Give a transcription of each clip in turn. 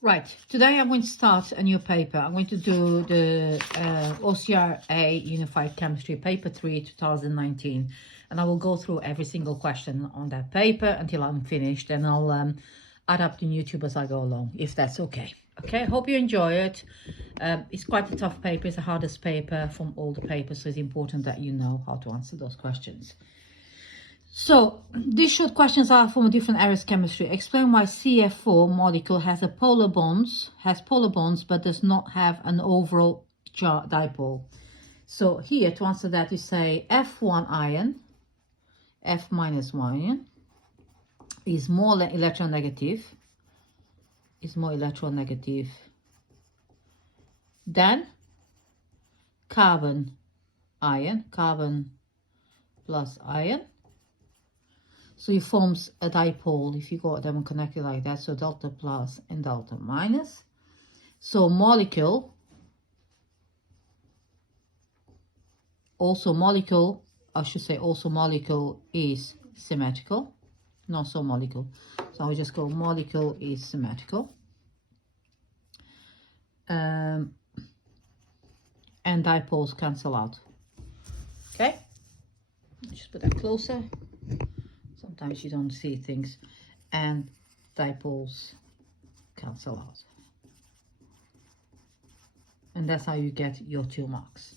Right, today I'm going to start a new paper. I'm going to do the OCR A Unified Chemistry Paper 3 2019. And I will go through every single question on that paper until I'm finished. And I'll add up to YouTube as I go along, if that's okay. Okay, hope you enjoy it. It's quite a tough paper. It's the hardest paper from all the papers. So it's important that you know how to answer those questions. So these short questions are from different areas of chemistry. Explain why CF4 molecule has polar bonds, but does not have an overall dipole. So here to answer that, you say F1 ion, F minus ion is more electronegative, than carbon ion, carbon plus ion. So it forms a dipole if you got them connected like that. So delta plus and delta minus. So molecule, I should say also molecule is symmetrical. Not so molecule. So I will just go molecule is symmetrical. And dipoles cancel out. Okay. Just put that closer. Sometimes you don't see things, and dipoles cancel out. And that's how you get your 2 marks.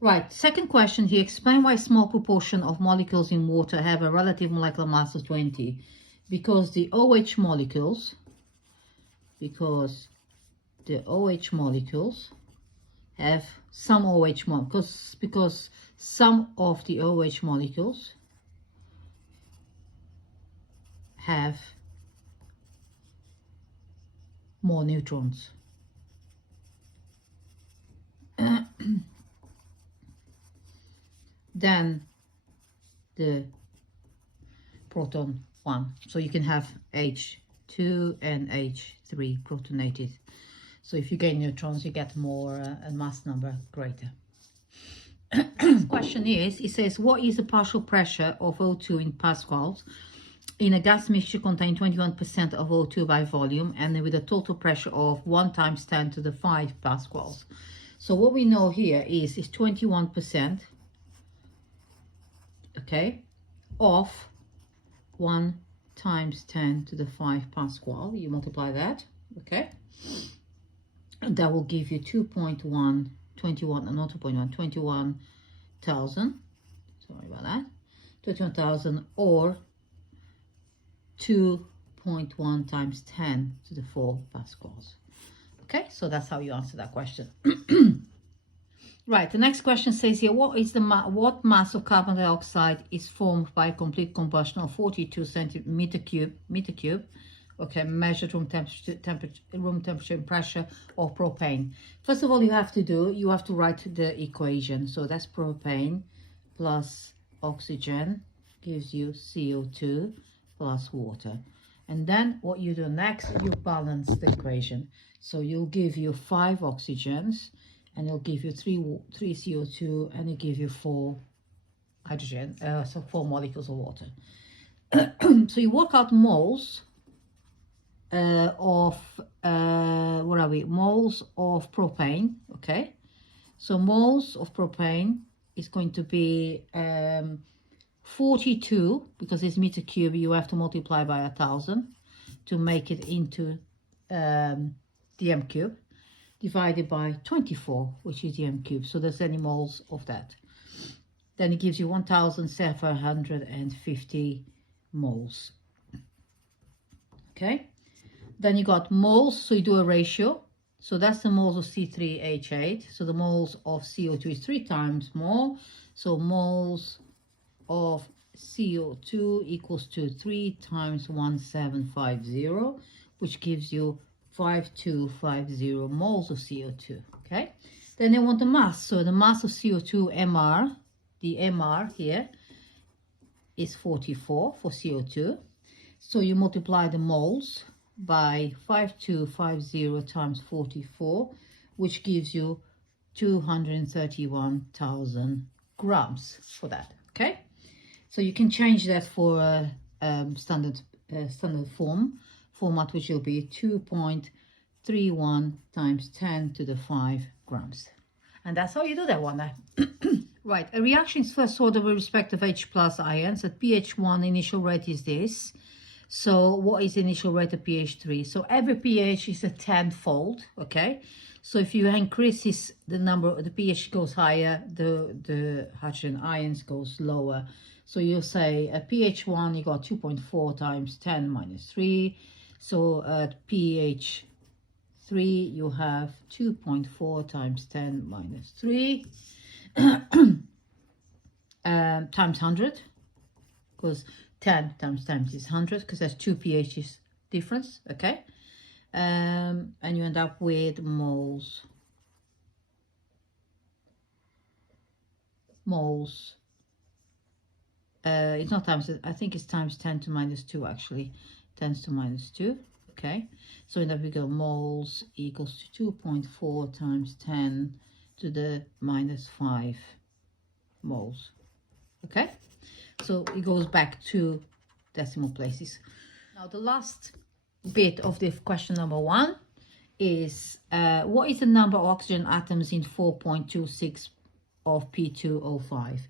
Right, second question here. Explain why a small proportion of molecules in water have a relative molecular mass of 20. Because the OH molecules, have some OH molecules, because some of the OH molecules have more neutrons. Than the proton one. So you can have H2 and H3 protonated. So if you gain neutrons, you get more a mass number greater. Next question is, it says, what is the partial pressure of O2 in pascals in a gas mixture containing 21% of O2 by volume and with a total pressure of 1 × 10⁵ pascals? So what we know here is 21%, okay, of 1 × 10⁵ Pascal. You multiply that, okay, and that will give you 21,000, sorry about that, 21,000, or 2.1 × 10⁴ Pascals. Okay, so that's how you answer that question. Right, the next question says here, what mass of carbon dioxide is formed by complete combustion of 42 meter cube, okay, measured room temperature and pressure of propane. First of all, you have to write the equation. So that's propane plus oxygen gives you CO2 plus water. And then what you do next, you balance the equation. So you'll give you 5 oxygens, and it'll give you 3 CO2, and it'll give you 4 hydrogen, so 4 molecules of water. So you work out moles of, moles of propane, okay? So moles of propane is going to be 42, because it's meter cube, you have to multiply by 1,000 to make it into the m cube, divided by 24, which is the m cube. So there's any moles of that. Then it gives you 1,750 moles. Okay. Then you got moles, so you do a ratio. So that's the moles of C3H8. So the moles of CO2 is 3 times more. So moles of CO2 equals to 3 times 1750, which gives you 5250 moles of CO2, okay? Then they want the mass. So the mass of CO2 MR, the MR here is 44 for CO2. So you multiply the moles by 5250 times 44, which gives you 231,000 grams for that, okay? So you can change that for standard form. format, which will be 2.31 times 10 to the 5 grams. And that's how you do that one there. Right, a reaction is first order with respect of H plus ions. At pH 1, initial rate is this. So what is the initial rate at pH 3? So every pH is a tenfold, okay? So if you increase the number, the pH goes higher, the hydrogen ions goes lower. So you'll say at pH 1, you got 2.4 times 10 minus 3. So at pH 3, you have 2.4 times 10 minus 3 times 100, because 10 times 10 is 100, because there's 2 pHs difference, okay? And you end up with moles. It's not times, I think it's times 10 to minus 2 actually, 10 to minus 2, okay? So in that we go moles equals to 2.4 times 10 to the minus 5 moles, okay? So it goes back 2 decimal places. Now the last bit of the question number 1 is what is the number of oxygen atoms in 4.26 of P2O5?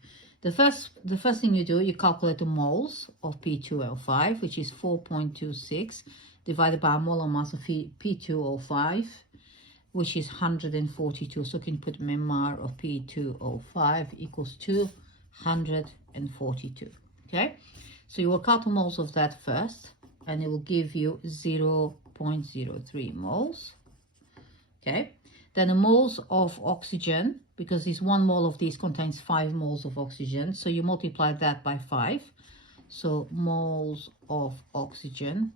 The first thing you do, you calculate the moles of P2O5, which is 4.26 divided by a molar mass of P2O5, which is 142. So you can put MR of P2O5 equals to 142. Okay, so you work out the moles of that first, and it will give you 0.03 moles. Okay, then the moles of oxygen, because this 1 mole of these contains 5 moles of oxygen, so you multiply that by 5. So moles of oxygen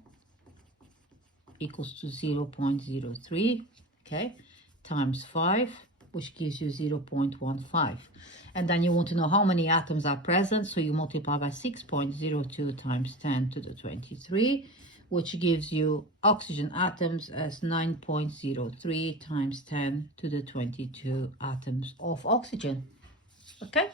equals to 0.03, okay, times 5, which gives you 0.15. And then you want to know how many atoms are present, so you multiply by 6.02 times 10 to the 23, which gives you oxygen atoms as 9.03 times 10 to the 22 atoms of oxygen. Okay,